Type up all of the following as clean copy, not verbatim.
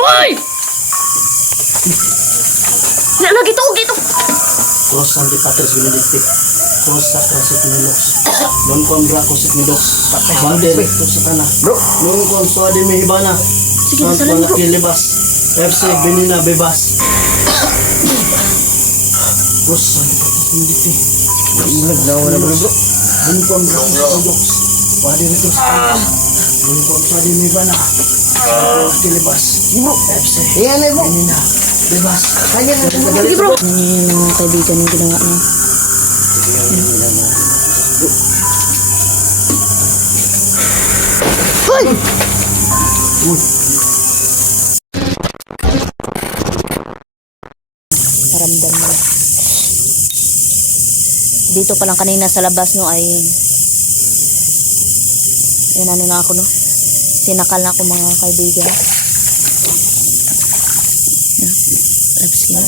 Hoy! Lagi to, gito. Cross Santi Patris Benedicti. Cross Sacra Sit Milox. Non con Draco Sit Milox. Bader to sa tanah. Bro. Non con Suade Mihibana. Sige, Non nasalan, con bro. Nakilibas. FC Benina Bebas. Cross Santi Patris Benedicti. Nagdawa na bro. Non con Draco Sit Milox. Bader to sa tanah. Non con Suade Mihibana. Nakilibas. Bro. FC Ayan eh bro. Benina Bebas. Kaya na. Sige bro. Yan yung mga kaibigan yung ginawa niya. Hoy! Paramdam mo. Dito pa lang kanina sa labas no ay ano na ako no. Sinakal na ako mga kaibigan. Labas ka na.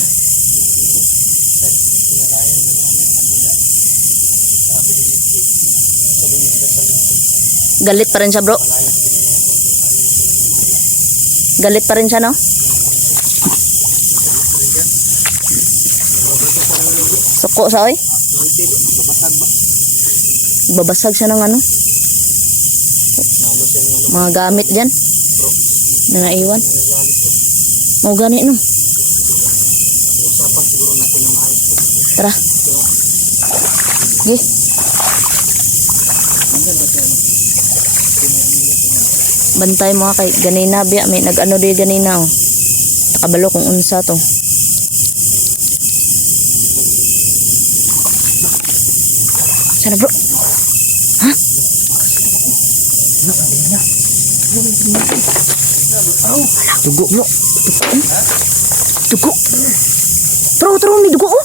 Galit pa rin siya bro. Galit pa rin siya no. Suko sa oy. Babasag siya ng ano. Mga gamit dyan. Na naiwan. Mau gani no. Tara. Gi. Bantay mo kay ganina biya may nag-ano di ganina oh. Nakabalo kung unsa to. Sana bro. Ha? Dugo bro. Dugo. Tro may dugo oh.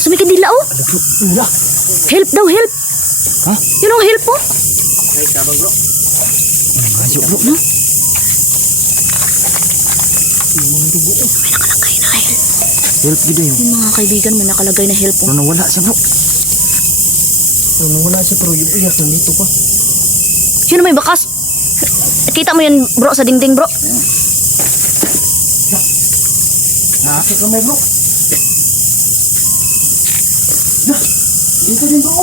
Sa may kandila oh. Help daw, help. Ha? Yun ang help po. Ay, sabag bro. Ayok bro no. May nakalagay na help. Help gid yun. Yung mga kaibigan may nakalagay na help po. Pero nawala siya bro. Pero nawala siya pero yung iyak nandito pa. Sino may bakas? Nakita mo yan bro sa dingding bro. Nakakit kamay bro. Dito din bro.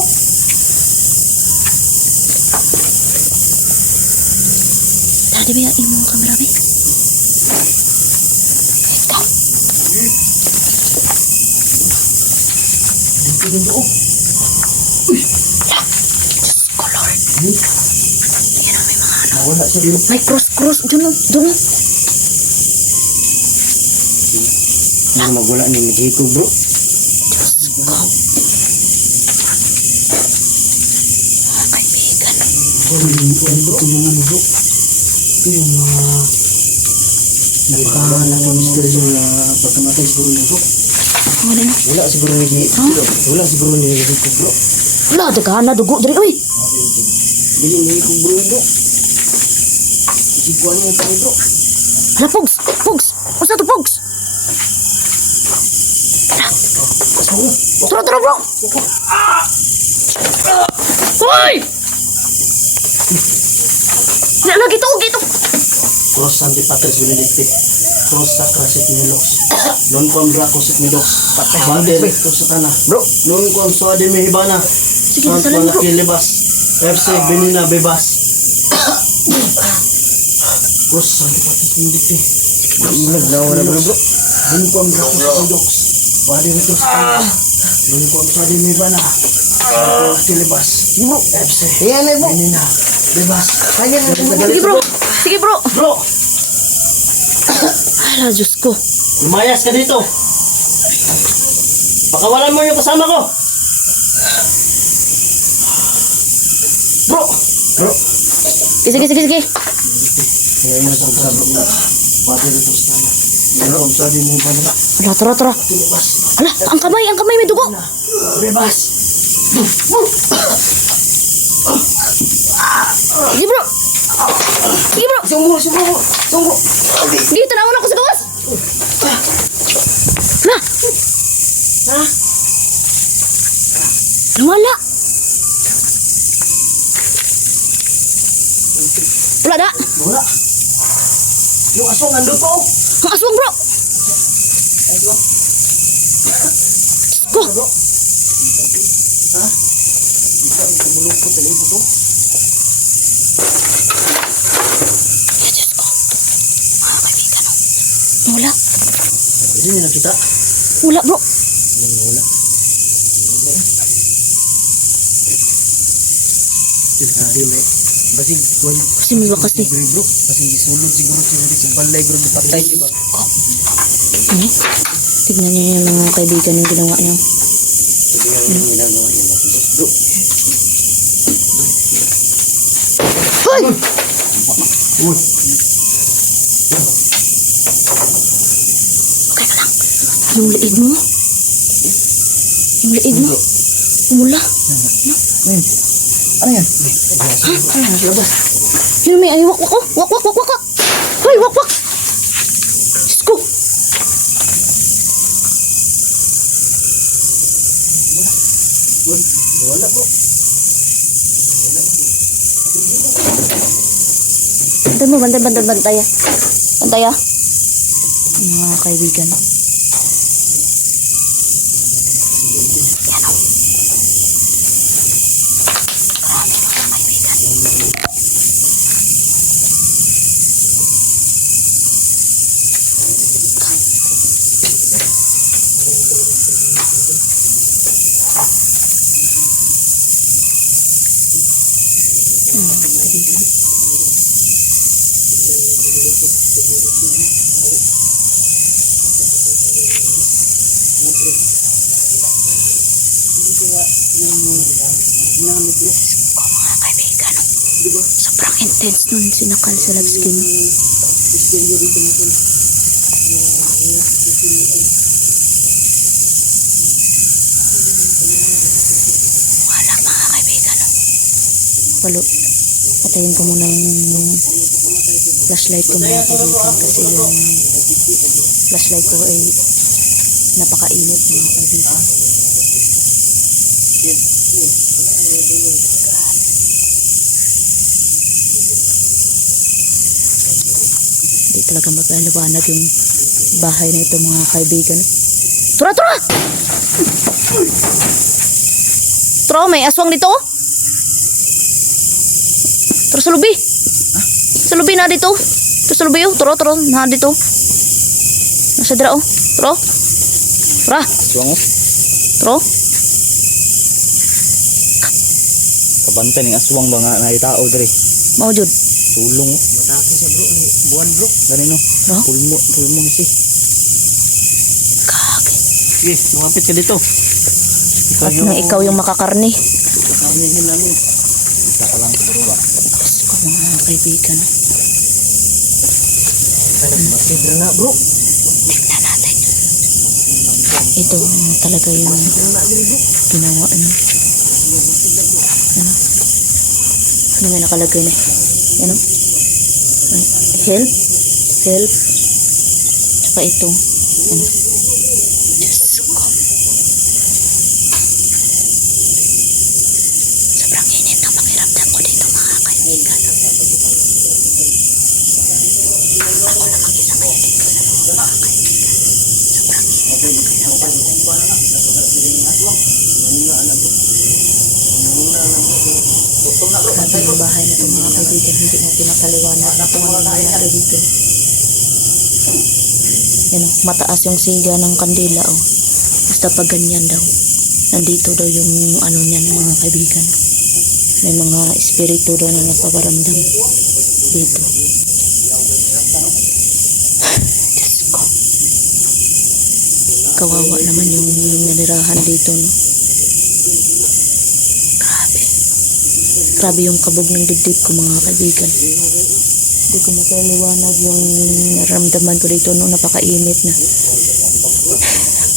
Tadi ba yung mga kamera ba? Dito din bro. Diyos ko Lord. Yan ang may mga ano. Nawala siya dito. May cross. Doon o. Ano magwala ni Mexico bro. Diyos ko. Mga kaibigan. Ito yung ano bro. Ito yung mga napakahanap ng misteryo na pagkamatay siguro niya bro. Ano na? Wala siguro ni Mexico. Wala siguro ni Mexico bro. Wala, daghan na dugo dali. Uy. Bili Mexico bro. Ikuan mo pa bro. Hala, Pogs. Usa to Pogs. Tara bro. Hoy! Lagi to, gito. Cross Santi Patris Benedicti. Cross Sacra Sit Milox. Non con Draco Sit Milox. Bader to sa tanah. Bro. Non con Suade Mihibana. Sige, Non nasalan, con bro. Nakilibas. FC Benina Bebas. Cross Santi Patris Benedicti. Nagdawa na bro. Non con Draco Sit Milox. Bader to sa tanah. Non con Suade Mihibana. Nakilibas. Bro. FC Ayan eh bro. Benina Bebas. Kaya na. Sige bro. Sige bro. Bro, Hala, Diyos ko. lumayas ka dito. Pakawalan mo yung kasama ko. Bro. Sige. Ngayon sa bro. Pati dito sa tama. Meron sa din mo pa na. Hala, tara. Tilibas. Hala, ang kamay may dugo. Bebas. Sige bro. Sungguh. Sige, tanawin ako sa gawas. Hala. Nawala. Wala da. Wala. Yung aswang nandun po. Ang aswang bro! Aswang. Ko! Bro. Ha? Isa bulupot talaga ko to. Diyos ko. Mga kaibigan, oh. Wala. Hindi niya nakita. Wala bro. Wala. Hindi may. Basig, kung Kasi may bakas eh. bro, basig isulod siguro sa balay bro, patay diba? Ano? Tignan niyo yung mga kaibigan yung ginawa niyo. Tignan yung ginagawa niya bro. Hoy! Uy! Okay ka lang. Yung liig mo? Yung liig mo? Mula? Ano yan? Ano yan? Labas. Yun may ay wak-wak oh. Wak-wak-wak-wak. Hoy, wak-wak. Diyos ko. Wala bro. Bantay mo, bantay ah. Bantay ah. Mga kaibigan. Yan oh. Marami mga kaibigan. Mga kaibigan. Ko mga kaibigan. Sobrang intense nun sinakal sa lagskin. Wala mga kaibigan. Walo. Patayin ko muna yung flashlight ko mga kaibigan kasi yung flashlight ko ay napakainit mga kaibigan. Hindi talaga magaliwanag yung bahay na ito mga kaibigan. Tura! Tura! Tura, may aswang dito. Tura sa lubi. Sa lubi na dito. Tura sa lubi oh. Tura na dito. Nasa dira oh. Tura. Tura. Aswang oh. Tura. Kabantay ng aswang ba nga naitao dre? Maujud. Tulong oh. Matake siya bro. Buwan bro. Ganun oh. Bro? Pulmo si. Kaki. Sige, lumapit ka dito. At na ikaw yung makakarni. Kakarnihin namin. Isa ka lang siguro ba? Diyos ko mga kaibigan. Masidra na bro. Tignan natin. Ito talaga yung ginawa ano. Ano? Ano may nakalagay na? Ano? Help? Help? Tsaka ito. Ano? Diyos ko. Sobrang init na pakiramdam ko dito mga kaibigan. Ako na mag-isa ngayon dito sa loob mga kaibigan. Sobrang init na pakiramdam ko. Grabe yung bahay na ito mga kaibigan. Hindi natin makaliwanag na kung ano mga kaibigan. Yan o, mataas yung siga ng kandila o. Basta pag ganyan daw. Nandito daw yung ano niyan mga kaibigan. May mga espiritu daw na nagpaparamdam dito. Diyos ko. Kawawa naman yung nanirahan dito no. Grabe yung kabog ng dibdib ko mga kaibigan. Hindi ko makaliwanag yung naramdaman ko dito no, napakainit na.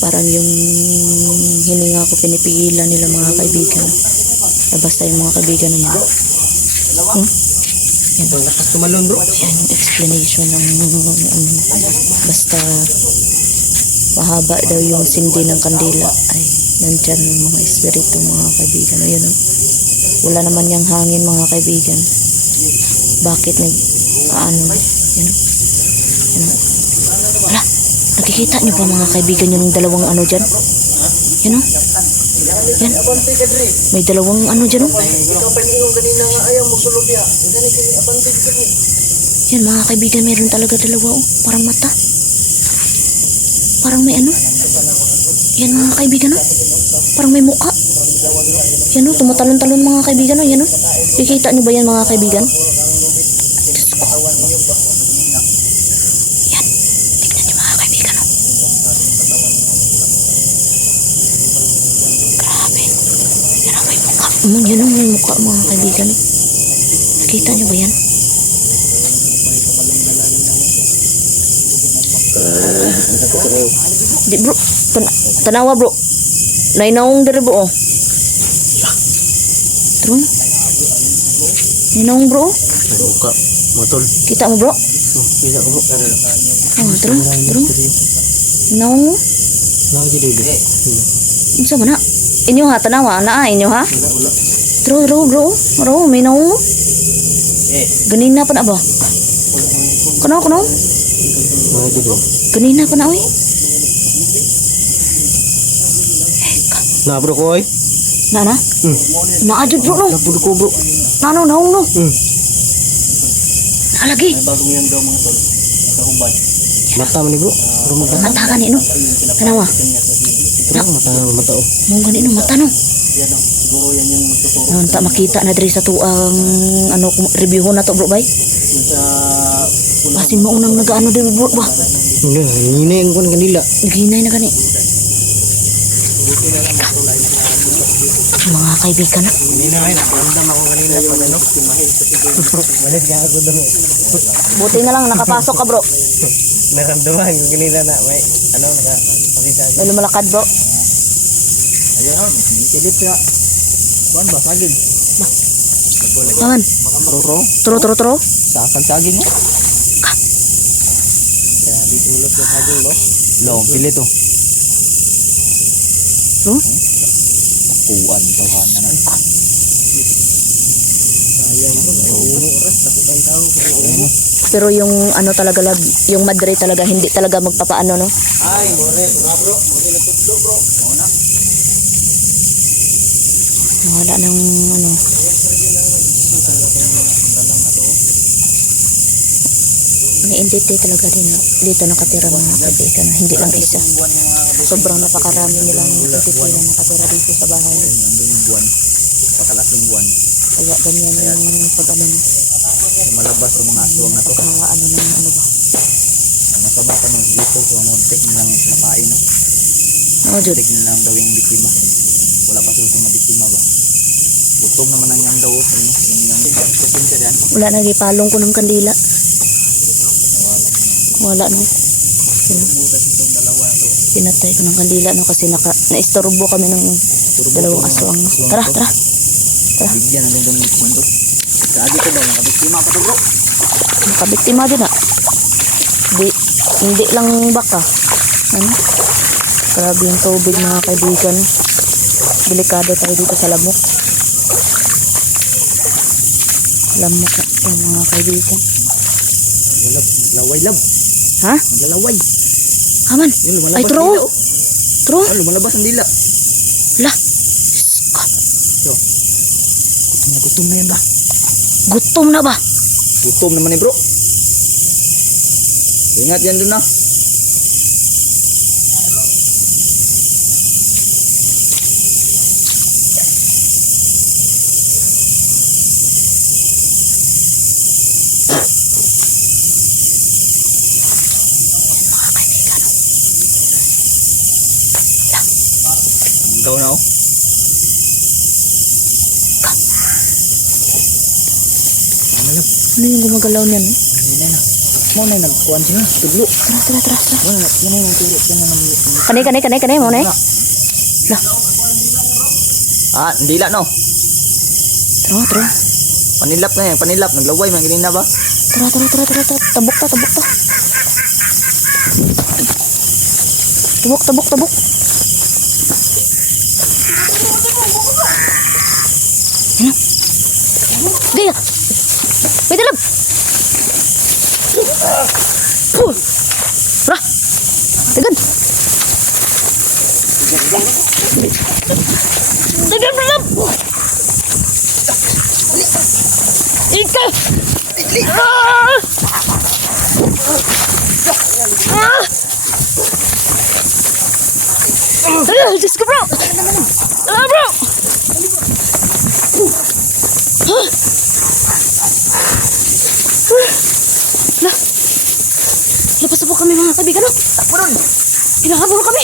Parang yung hininga ko pinipigilan nila mga kaibigan. Basta yung mga kaibigan na yan. Yan. Lakas tumalon bro. Yan yung explanation ng basta mahaba daw yung sindi ng kandila ay nandyan yung mga espiritu mga kaibigan. Ayun no. Wala naman yung hangin mga kaibigan. Bakit ano, you know? Nakikita niyo ba mga kaibigan yung dalawang ano dyan? Yan o. Yan. Abante ka dre. May dalawang ano dyan o. Ikaw pa niyo kanina nga ayaw mo sulod ya. Gani kay abante ka dre. Yan mga kaibigan, meron talaga dalawa o. Parang mata. Parang may ano. Yan mga kaibigan o. Parang may muka. Yan o, tumatalon-talon mga kaibigan o. Yan o. Kikita niyo ba yan mga kaibigan? Diyos ko. Yan. Tignan niyo mga kaibigan o. Grabe. Yan o, may muka. Yan o, may muka mga kaibigan o. Nakita niyo ba yan? Di bro, tanawa bro. Nainawong diri bro. Oh. True. Nainawong bro. Buka motol. Kita mo bro? Bisa ko. Oh, true. Nainawong mo? Lagi dili. Unsa man na? Inyo ha tanawa na inyo ha? True bro. Bro, may nawong mo? Ganina pa na ba? Kuno? Lagi dili. Ganina pa na oy. Na bro ko oy. Na? Naadjud bro no. Napud ko bro. Nano nawong no. Nalagi. Bagong yan daw mga tol. Kahubad. Mata man ni bro. Bro mata. Mata ka ni no. Tanawa. Mata oh. Mo gani no mata no. Yan oh. Siguro yan yung tuturo. Naon ta makita na diri sa tuang ano review na to bro bay. Sa Basin mo unang nagaano diri bro ba. Hinay ang kon kanila. Ginay na gani. Mga kaibigan na. Hinay na ramdam ako kanina pa ano. Malis ka ako doon. Buti na lang nakapasok ka bro. Naramdaman ko kanina na may ano nakapakita. May lumalakad bro. Ayun, silip siya. Kuan ba saging? Aman. Turo. Sa akan saging mo? Ya, di ulot sa saging mo. Long pilit to. Bro? Takuan tawanan na. Sayang ko. Oras ako kay tao. Pero yung ano talaga lab, yung madre talaga hindi talaga magpapaano no. Ay, more bro. Mo nagtudlo bro. Ona. Wala nang ano. May entity talaga din no? Dito nakatira mga kaibigan. Hindi lang isa. Sobrang napakarami nilang entity na nakatira dito sa bahay. Nandun yung buwan. Pakalaking buwan. Kaya ganyan yung pag ano no. Malabas yung mga aswang na to. Ano ng ano ba. Masama ka nung dito so muntik nilang mapain no. Oh, Jud. Muntik nilang gawing biktima. Wala pa susong na biktima ba. Gutom naman ang yang daw. Ayun, yung kusin ka dyan. Wala na gipalong ko ng kandila. Wala no. Butas itong dalawa na to. Pinatay ko ng kandila no kasi naistorbo kami ng dalawang aswang. Tara. Bigyan na rin doon ng kumanto. Sabi ko daw, nakabiktima pa to bro. Nakabiktima din na. Hindi lang baka. Ano? Grabe yung tubig mga kaibigan. Delikado tayo dito sa lamok. Lamok na ito mga kaibigan. Wala, naglaway lab. Ha? Naglalaway. Haman. Yun, lumalabas Ay, ang true. dila, oh. True. Ah, lumalabas ang dila. La. So, gutom na yan ba? Gutom na ba? Gutom naman eh bro. Ingat yan dun na. Mga kaibigan. Ikaw na oh. Ano yung gumagalaw niyan? Hindi na. Mo na nagkuhan siya. Tudlo. Tara. Wala, yan na yung turo. Yan na Kanay mo na eh. La. Ah, hindi la no. Tara. Panilap na yan, panilap. Naglaway, man ganyan na ba? Tara. Tabok ta. Tabok. Ano? Gaya. May dalag. Ra. Sagad. Sagad mo lang. Ika. Ah! Ah! Ah, Diyos ko, bro. Ah, bro. Ah. Lah. Labas na po kami mga kaibigan. No? Takbo nun. Hinahabol kami.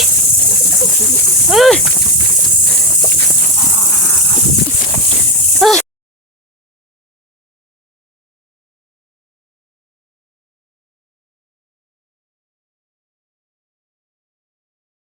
Ah.